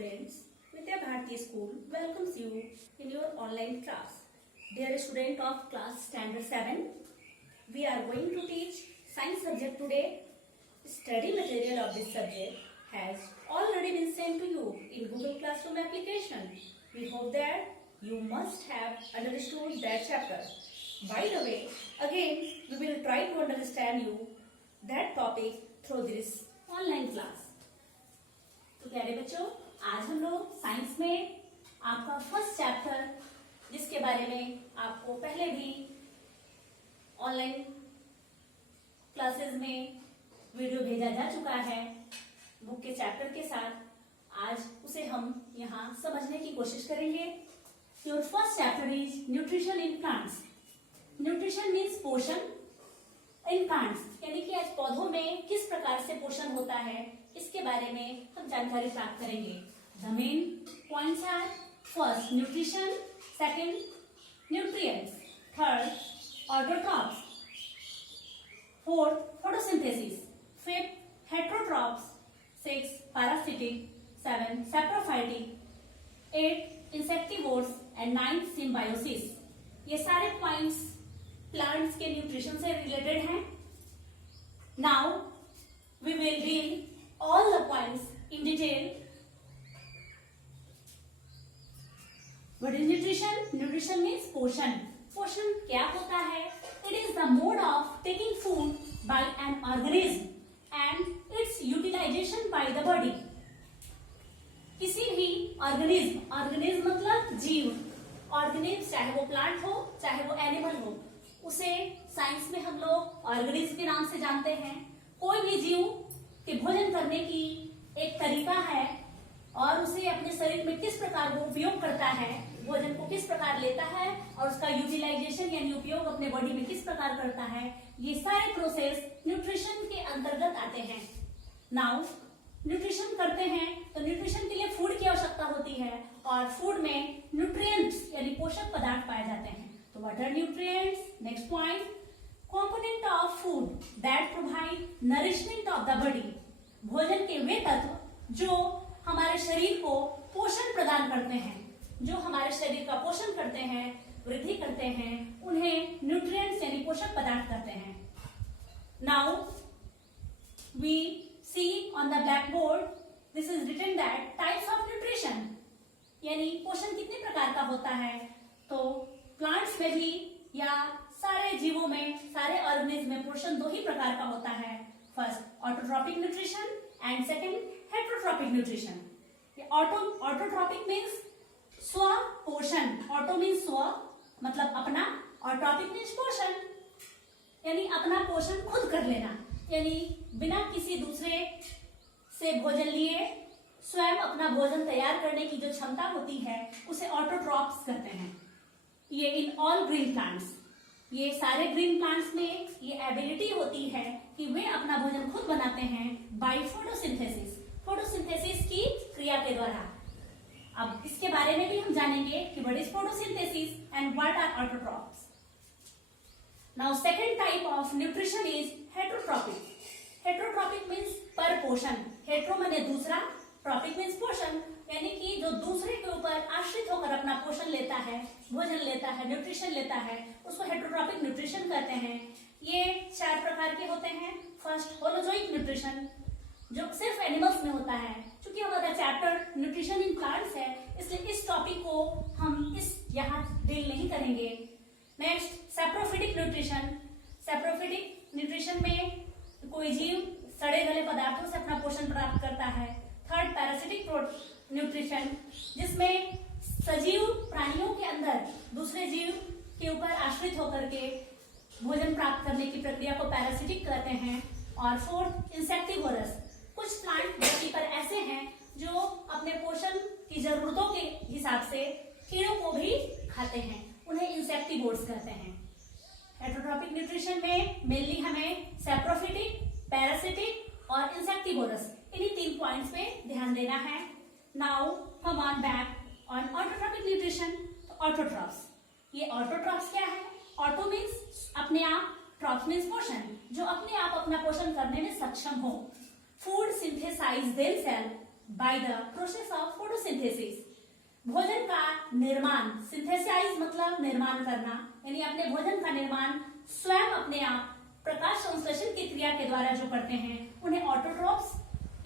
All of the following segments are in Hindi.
students, Vidya Bharati School welcomes you in your online class. Dear student of class standard 7, we are going to teach science subject today. Study material of this subject has already been sent to you in Google Classroom application. We hope that you must have understood that chapter. By the way, again we will try to understand you that topic through this online class. तो प्यारे बच्चों, आज हम लोग साइंस में आपका फर्स्ट चैप्टर, जिसके बारे में आपको पहले भी ऑनलाइन क्लासेस में वीडियो भेजा जा चुका है बुक के चैप्टर के साथ, आज उसे हम यहाँ समझने की कोशिश करेंगे. Your first chapter is nutrition in plants. Nutrition means पोषण इन प्लांट्स, यानी कि आज पौधों में किस प्रकार से पोषण होता है, इसके बारे में हम जानकारी प्राप्त करेंगे. The main points are: first nutrition, second nutrients, third autotrophs, fourth photosynthesis, fifth heterotrophs, six parasitic, seven saprophytic, eight insectivores and nine symbiosis. ये सारे पॉइंट्स प्लांट्स के न्यूट्रिशन से रिलेटेड हैं. Now we will deal all the points in detail. What is nutrition? Nutrition means पोषण. पोषण क्या होता है? It is the mode of taking food by an organism and its utilization by the body. किसी भी ऑर्गेनिज्म मतलब जीव, ऑर्गेनिज्म चाहे वो प्लांट हो चाहे वो एनिमल हो, उसे साइंस में हम लोग ऑर्गेनिज्म के नाम से जानते हैं. कोई भी जीव कि भोजन करने की एक तरीका है और उसे अपने शरीर में किस प्रकार वो उपयोग करता है, भोजन को किस प्रकार लेता है और उसका यूटिलाइजेशन यानी उपयोग अपने बॉडी में किस प्रकार करता है, ये सारे प्रोसेस न्यूट्रिशन के अंतर्गत आते हैं. नाउ न्यूट्रिशन करते हैं तो न्यूट्रिशन के लिए फूड की आवश्यकता होती है और फूड में न्यूट्रिएंट्स यानी पोषक पदार्थ पाए जाते हैं. तो what are nutrients? Next point, component of food that provide nourishment of the body. भोजन के वे तत्व जो हमारे शरीर को पोषण प्रदान करते हैं, जो हमारे शरीर का पोषण करते हैं, वृद्धि करते हैं, उन्हें न्यूट्रिएंट्स यानी पोषक पदार्थ कहते हैं. Now we see on the black board, this is written that types of nutrition, यानी पोषण कितने प्रकार का होता है. तो प्लांट्स में भी या सारे जीवों में, सारे ऑर्गेनिज्म में पोषण दो ही प्रकार का होता है. First autotrophic nutrition and second heterotrophic nutrition. Autotrophic means स्व पोषण. ऑटो मीन्स स्व मतलब अपना और ट्रॉपिक मीन्स पोषण यानी अपना पोषण खुद कर लेना, यानी बिना किसी दूसरे से भोजन लिए स्वयं अपना भोजन तैयार करने की जो क्षमता होती है उसे ऑटोट्रॉप्स कहते हैं. ये इन ऑल ग्रीन प्लांट्स, ये सारे ग्रीन प्लांट्स में ये एबिलिटी होती है कि वे अपना भोजन खुद बनाते हैं बाय फोटोसिंथेसिस, फोटोसिंथेसिस की क्रिया के द्वारा. अब इसके बारे में भी हम जानेंगे कि what is photosynthesis and what are autotrophs. Now second type of nutrition is heterotrophic. Heterotrophic means पर पोषण. हेट्रो माने दूसरा, ट्रॉपिक मीन्स पोषण, यानी कि जो दूसरे के ऊपर आश्रित होकर अपना पोषण लेता है, भोजन लेता है, न्यूट्रिशन लेता है, उसको हेटरोट्रॉपिक न्यूट्रिशन कहते हैं. ये चार प्रकार के होते हैं. फर्स्ट होलोजोइक न्यूट्रिशन, जो सिर्फ एनिमल्स में होता है. क्योंकि हमारा चैप्टर न्यूट्रिशन इन प्लांट्स है, इसलिए इस टॉपिक को हम यहाँ डील नहीं करेंगे. Next saprophytic nutrition. Saprophytic nutrition में कोई जीव सड़े गले पदार्थों से अपना पोषण प्राप्त करता है. थर्ड पैरासिटिक न्यूट्रिशन, जिसमें सजीव प्राणियों के अंदर दूसरे जीव के ऊपर आश्रित होकर के भोजन प्राप्त करने की प्रक्रिया को पैरासिटिक कहते हैं. और फोर्थ इंसेक्टिवोरस, कुछ प्लांट धरती पर ऐसे हैं जो अपने पोषण की जरूरतों के हिसाब से कीड़ों को भी खाते हैं, उन्हें इंसेक्टिवोर्स कहते हैं. हेटरोट्रॉपिक न्यूट्रिशन में मेनली हमें सैप्रोफिटिक, पैरासिटिक और इंसेक्टिवोरस, इन्हीं तीन पॉइंट्स पे ध्यान देना है. Now come on back on autotrophic nutrition. Autotrophs, ये ऑटोट्रॉप्स क्या है? ऑटो मीन्स अपने आप, ट्रॉप्स मीन्स पोषण, जो अपने आप अपना पोषण करने में सक्षम हो. Food synthesize themselves by the process of photosynthesis. भोजन का निर्माण, सिंथेसाइज मतलब निर्माण करना, यानी अपने भोजन का निर्माण स्वयं अपने आप प्रकाश संश्लेषण की क्रिया के द्वारा जो करते हैं उन्हें ऑटोट्रोफ्स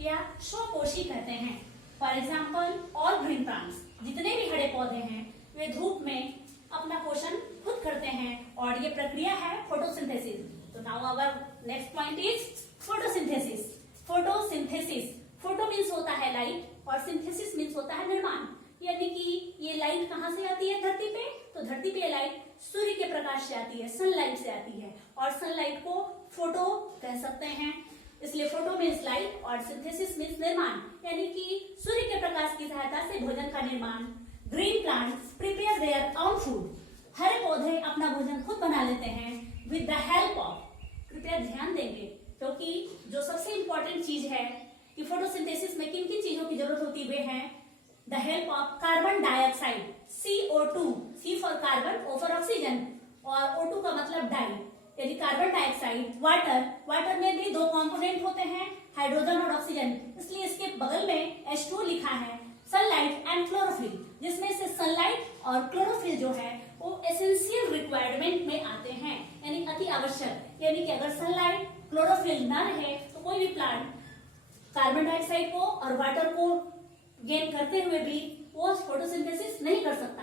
या स्वपोषी कहते हैं. For example all green plants, जितने भी हरे पौधे हैं वे धूप में अपना पोषण खुद करते हैं और ये प्रक्रिया है फोटोसिंथेसिस. तो now our next point is photosynthesis. Photosynthesis, photo means होता है लाइट और सिंथेसिस मीन्स होता है निर्माण. यानी कि ये लाइट कहाँ से आती है धरती पे, तो धरती पे लाइट सूर्य के प्रकाश से आती है, सनलाइट से आती है और सनलाइट को फोटो कह सकते हैं. इसलिए फोटो मीन्स लाइट और सिंथेसिस मीन्स निर्माण, यानी कि सूर्य के प्रकाश की सहायता से भोजन का निर्माण. Green plants prepare their own food. हरे पौधे अपना भोजन खुद बना लेते हैं विद द हेल्प ऑफ, कृपया ध्यान देंगे क्योंकि जो सबसे इंपॉर्टेंट चीज है कि फोटोसिंथेसिस में किन किन चीजों की जरूरत होती है वे हैं the help of carbon dioxide, CO2, C for carbon, O for oxygen और O2 का मतलब डाई यानी कार्बन डाइऑक्साइड. वाटर, वाटर में भी दो कंपोनेंट होते हैं हाइड्रोजन और ऑक्सीजन, इसलिए इसके बगल में H2 लिखा है. सनलाइट एंड क्लोरोफिल, जिसमें से सनलाइट और क्लोरोफिल जो है वो एसेंशियल रिक्वायरमेंट में आते हैं यानी अति आवश्यक. यानी कि अगर सनलाइट क्लोरोफिल न रहे तो कोई भी प्लांट कार्बन डाइऑक्साइड को और वाटर को गेन करते हुए भी वो फोटोसिंथेसिस नहीं कर सकता.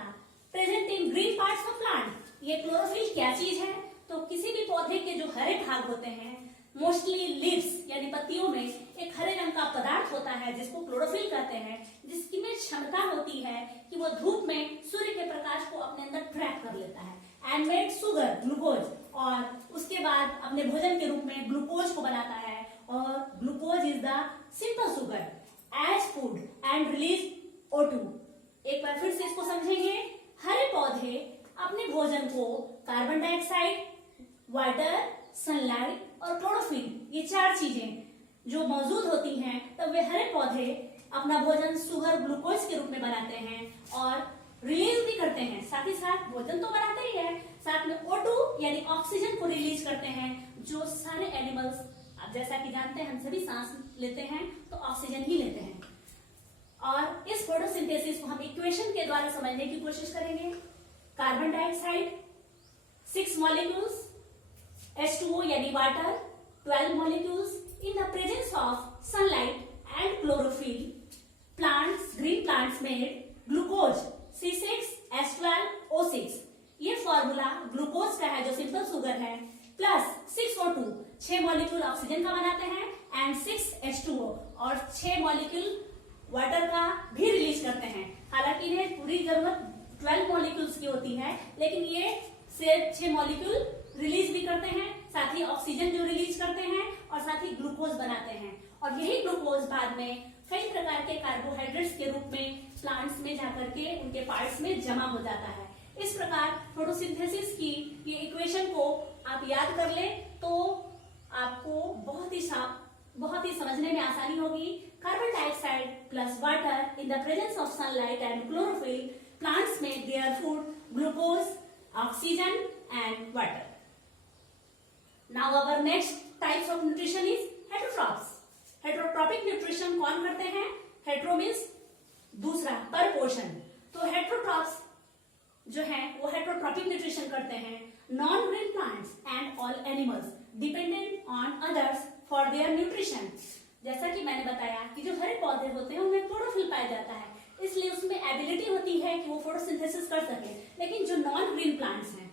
Present in green parts of plant, ये क्लोरोफिल क्या चीज है, तो किसी भी पौधे के जो हरे भाग होते हैं मोस्टली लीव्स यानी पत्तियों में एक हरे रंग का पदार्थ होता है जिसको क्लोरोफिल कहते हैं, जिसकी में क्षमता होती है कि वो धूप में सूर्य के प्रकाश को अपने अंदर ट्रैप कर लेता है एंड मेड शुगर, ग्लूकोज, और उसके बाद अपने भोजन के रूप में ग्लूकोज को बनाता है. और glucose is the simple sugar as food and release O2. एक बार फिर से इसको समझेंगे. हरे पौधे अपने भोजन को कार्बन डाइऑक्साइड, वाटर, सनलाइट और क्लोरोफिल, ये चार चीजें जो मौजूद होती हैं तब वे हरे पौधे अपना भोजन शुगर, ग्लूकोज के रूप में बनाते हैं और रिलीज भी करते हैं. साथ ही साथ भोजन तो बनाते ही है, साथ में O2 यानी ऑक्सीजन को रिलीज करते हैं जो सारे एनिमल्स, आप जैसा कि जानते हैं हम सभी सांस लेते हैं तो ऑक्सीजन ही लेते हैं. और इस फोटोसिंथेसिस को हम इक्वेशन के द्वारा समझने की कोशिश करेंगे. कार्बन डाइऑक्साइड 6 मॉलिक्यूल्स, H2O यानी water 12 molecules in the presence of sunlight and chlorophyll. Plants, green plants made glucose C6H12O6. ये फॉर्मूला ग्लूकोज का है जो सिंपल शुगर है, प्लस 6O2, 6 मॉलिक्यूल ऑक्सीजन का बनाते हैं एंड 6H2O और 6 मॉलिक्यूल वाटर का भी रिलीज करते हैं. हालांकि इन्हें पूरी जरूरत 12 मॉलिक्यूल्स की होती है लेकिन ये सिर्फ 6 मॉलिक्यूल रिलीज भी करते हैं, साथ ही ऑक्सीजन जो रिलीज करते हैं और साथ ही ग्लूकोज बनाते हैं. और यही ग्लूकोज बाद में कई प्रकार के कार्बोहाइड्रेट्स के रूप में प्लांट्स में जाकर के उनके पार्ट्स में जमा हो जाता है. इस प्रकार फोटोसिंथेसिस की ये इक्वेशन को आप याद कर ले तो आपको बहुत ही समझने में आसानी होगी. Carbon dioxide plus water in the presence of sunlight and chlorophyll, plants make their food glucose, oxygen and water. Now our next types of nutrition is heterotrophs. Heterotrophic nutrition कौन करते हैं? हेट्रो मीन्स दूसरा, पर पोषण. तो हेटरोट्रॉप्स जो है वो हेटरोट्रॉपिक न्यूट्रिशन करते हैं. Non green plants and all animals dependent on others for their nutrition. जैसा कि मैंने बताया कि जो हरे पौधे होते हैं उनमें क्लोरोफिल पाया जाता है, इसलिए उसमें एबिलिटी होती है कि वो फोटोसिंथेसिस कर सके. लेकिन जो नॉन ग्रीन प्लांट्स हैं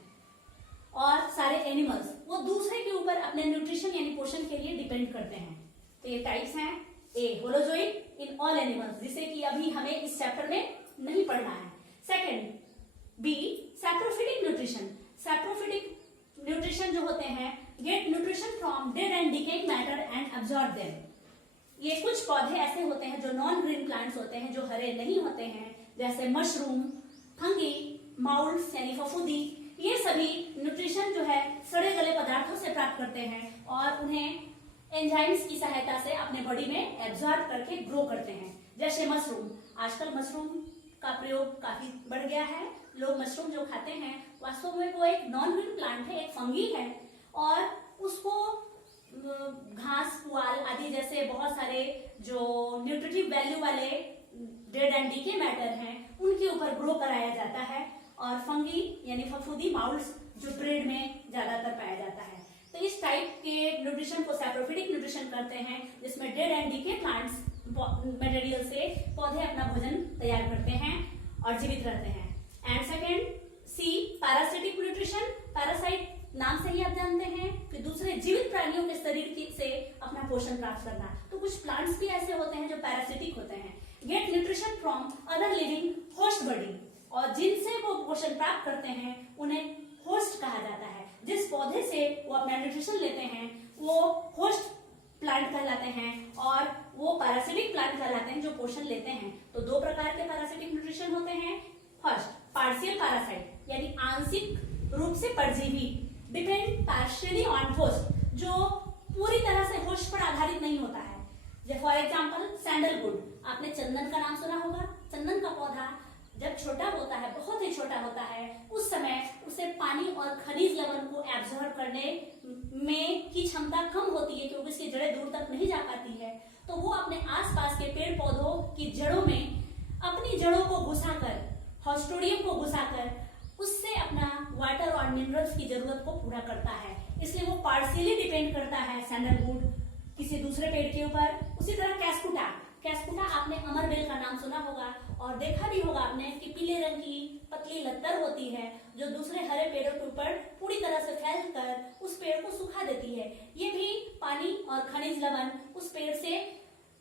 और सारे एनिमल्स वो दूसरे के ऊपर अपने न्यूट्रिशन यानी पोषण के लिए डिपेंड करते हैं. तो ये टाइप्स हैं. ए, होलोजोइक इन ऑल एनिमल्स, जिसे कि अभी हमें इस चैप्टर में नहीं पढ़ना है. Second, B, saprophytic nutrition. Saprophytic nutrition जो होते हैं get nutrition from dead and decaying matter and absorb them. ये कुछ पौधे ऐसे होते हैं जो नॉन ग्रीन प्लांट्स होते हैं जो हरे नहीं होते हैं, जैसे मशरूम, फंगी, माउल्स यानी फफूंदी. ये सभी न्यूट्रिशन जो है सड़े गले पदार्थों से प्राप्त करते हैं और उन्हें एंजाइम्स की सहायता से अपने बॉडी में एब्जॉर्ब करके ग्रो करते हैं. जैसे मशरूम, आजकल मशरूम का प्रयोग काफी बढ़ गया है. लोग मशरूम जो खाते हैं वास्तव में वो एक नॉन ग्रीन प्लांट है, एक फंगी है और उसको घास, पुआल आदि जैसे बहुत सारे जो न्यूट्रिटिव वैल्यू वाले डेड एंड डीके मैटर हैं उनके ऊपर ग्रो कराया जाता है। और फंगी यानी फफूंदी माउल्स जो ब्रेड में ज्यादातर पाया जाता है। तो इस टाइप के न्यूट्रिशन को सैप्रोफिटिक न्यूट्रिशन करते हैं, जिसमें dead and decay plants material से पौधे अपना भोजन तैयार करते हैं और जीवित रहते हैं। And second C parasitic nutrition. Parasite नाम से ही आप जानते हैं कि दूसरे जीवित प्राणियों के शरीर से अपना पोषण प्राप्त करना। तो कुछ प्लांट्स भी ऐसे होते हैं जो पैरासिटिक होते हैं। Get nutrition from other living host body, और जिनसे वो पोषण प्राप्त करते हैं उन्हें होस्ट कहा जाता है। जिस पौधे से वो अपना न्यूट्रिशन लेते हैं वो होस्ट प्लांट कहलाते हैं, और वो पैरासिटिक प्लांट कहलाते हैं जो पोषण लेते हैं। तो दो प्रकार के पैरासिटिक न्यूट्रिशन होते हैं। फर्स्ट पार्शियल पैरासाइट यानी आंशिक रूप से परजीवी, डिपेंड पार्शियली ऑन होस्ट, जो पूरी तरह से होस्ट पर आधारित नहीं होता है। जैसे फॉर एग्जाम्पल सैंडलवुड, आपने चंदन का नाम सुना होगा। चंदन का पौधा जब छोटा होता है, बहुत ही छोटा होता है, उस समय उसे पानी और खनिज लवण को एब्जॉर्ब करने में की क्षमता कम होती है, क्योंकि उसकी जड़ें दूर तक नहीं जा पाती है। तो वो अपने आसपास के पेड़ पौधों की जड़ों में अपनी जड़ों को घुसाकर, हॉस्टोडियम को घुसाकर, उससे अपना वाटर और मिनरल्स की जरूरत को पूरा करता है। इसलिए वो पार्शियली डिपेंड करता है सैंडलवुड किसी दूसरे पेड़ के ऊपर। उसी तरह कैस्कुटा, कैस्कुटा आपने अमरबेल का नाम सुना होगा और देखा भी होगा आपने कि पीले रंग की पतली लत्तर होती है जो दूसरे हरे पेड़ों के ऊपर पूरी तरह से फैलकर उस पेड़ को सुखा देती है। ये भी पानी और खनिज लवण उस पेड़ से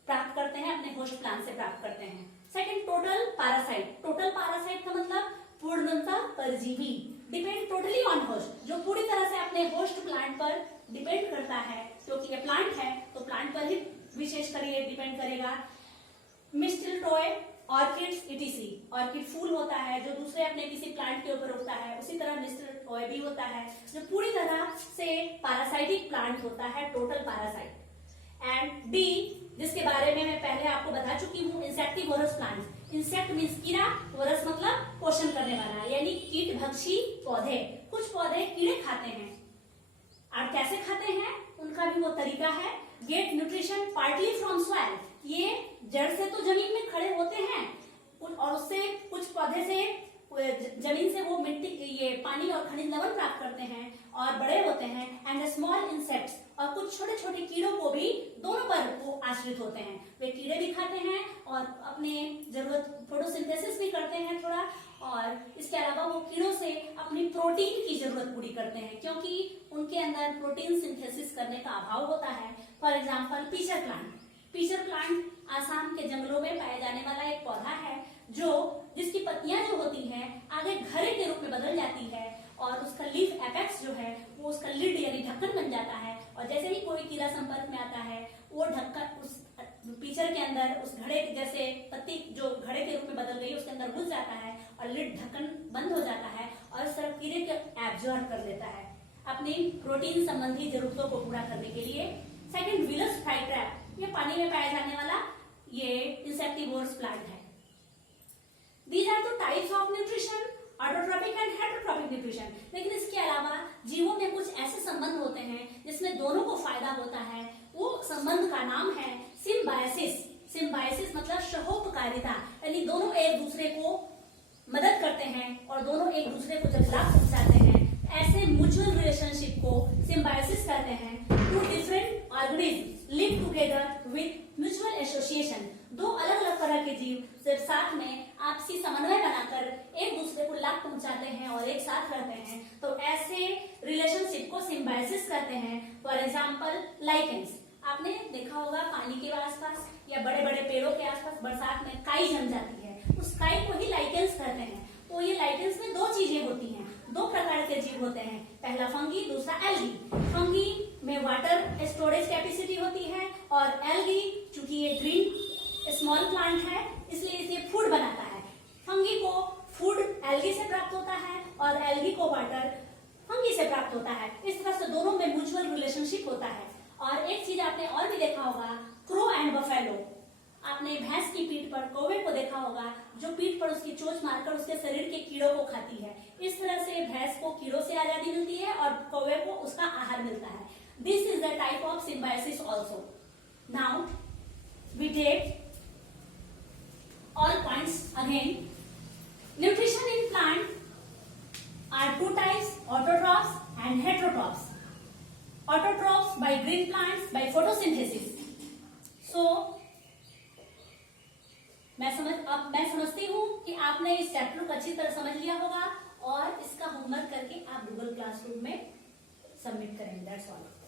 प्राप्त करते हैं, अपने होस्ट प्लांट से प्राप्त करते हैं। Second total parasite. Total parasite का मतलब पूर्णतः परजीवी, डिपेंड टोटली ऑन होस्ट, जो पूरी तरह से अपने होस्ट प्लांट पर डिपेंड करता है, क्योंकि ये प्लांट है तो प्लांट पर ही विशेष कर ये डिपेंड करेगा। मिस्टलटॉय, ऑर्किड्स इटीसी, ऑर्किड फूल होता है जो दूसरे अपने किसी प्लांट के ऊपर उगता है, उसी तरह मिस्टलटॉय भी होता है जो पूरी तरह से पैरासाइटिक प्लांट होता है, टोटल पैरासाइट। एंड डी, जिसके बारे में मैं पहले आपको बता चुकी हूँ, इंसेक्टिवोरस प्लांट्स। इंसेक्ट मीन्स कीड़ा, वोरस मतलब पोषण करने वाला, यानी कीट भक्षी पौधे। कुछ पौधे कीड़े खाते हैं, और कैसे खाते हैं उनका भी वो तरीका है। Get nutrition partly from soil, ये जड़ से तो जमीन में खड़े होते हैं और उससे कुछ पौधे से जमीन से वो मिट्टी, ये पानी और खनिज लवण प्राप्त करते हैं और बड़े होते हैं। एंड स्मॉल इंसेक्ट्स, और कुछ छोटे छोटे कीड़ों को भी, दोनों पर वो आश्रित होते हैं। वे कीड़े भी खाते हैं और अपने जरूरत फोटोसिंथेसिस भी करते हैं थोड़ा, और इसके अलावा वो कीड़ों से अपनी प्रोटीन की जरूरत पूरी करते हैं, क्योंकि उनके अंदर प्रोटीन सिंथेसिस करने का अभाव होता है। For example pitcher plant. Pitcher plant Assam के जंगलों में पाया जाने वाला एक पौधा है जिसकी पत्तियां जो होती हैं आगे घरे के रूप में बदल जाती है, और उसका लीफ एपेक्स जो है वो उसका लिड यानी ढक्कन बन जाता है, और जैसे ही कोई कीड़ा संपर्क में आता है वो ढक्कन उस पीचर के अंदर, उस घड़े जैसे पत्ती जो घड़े के रूप में बदल गई उसके अंदर घुस जाता है और लिड ढक्कन बंद हो जाता है और इस तरह कीड़े को एब्जॉर्ब कर लेता है अपनी प्रोटीन संबंधी जरूरतों को पूरा करने के लिए। सेकंड विलस फ्लाईट्रैप, ये पानी में पाया जाने वाला ये इंसेक्टिवोरस प्लांट है। These are the types of nutrition, autotrophic and heterotrophic nutrition. लेकिन इसके अलावा जीवों में कुछ ऐसे संबंध होते हैं जिसमें दोनों को फायदा होता है। वो संबंध का नाम है सिम्बायोसिस। सिम्बायोसिस मतलब सहोपकारिता, यानी दोनों एक दूसरे को मदद करते हैं और दोनों एक दूसरे को जब लाभ पहुंचाते हैं, ऐसे म्यूचुअल रिलेशनशिप को सिम्बायोसिस कहते हैं। Two different organism live together with mutual association, दो अलग अलग तरह के जीव सिर्फ साथ में आपसी समन्वय बनाकर एक दूसरे को लाभ पहुंचाते हैं और एक साथ रहते हैं, तो ऐसे रिलेशनशिप को सिम्बायोसिस कहते हैं। फॉर एग्जाम्पल लाइकेंस, आपने देखा होगा पानी के आसपास या बड़े बड़े पेड़ों के आसपास बरसात में काई जम जाती है, उस काई को ही लाइकेंस कहते हैं। तो ये लाइकेंस में दो चीजें होती हैं, दो प्रकार के जीव होते हैं, पहला फंगी, दूसरा एल्गी। फंगी में वाटर स्टोरेज कैपेसिटी होती है और एल्गी चूंकि ये ग्रीन स्मॉल प्लांट है इसलिए इसे फूड बनाता है। फंगी को फूड एल्गी से प्राप्त होता है और एल्गी को वाटर फंगी से प्राप्त होता है। इस तरह से दोनों में म्यूचुअल रिलेशनशिप होता है। और एक चीज आपने और भी देखा होगा, क्रो एंड बफेलो। आपने भैंस की पीठ पर कौवे को देखा होगा जो पीठ पर उसकी चोंच मारकर उसके शरीर के कीड़ों को खाती है। इस तरह से भैंस को कीड़ों से आजादी मिलती है और कौवे को उसका आहार मिलता है। This is the type of symbiosis also. Now we take all points again. Nutrition in plant are two types, autotrophs and heterotrophs. Autotrophs by green plants by photosynthesis. So मैं समझती हूँ कि आपने इस चैप्टर को अच्छी तरह समझ लिया होगा और इसका होमवर्क करके आप गूगल क्लासरूम में सबमिट करेंगे. That's all.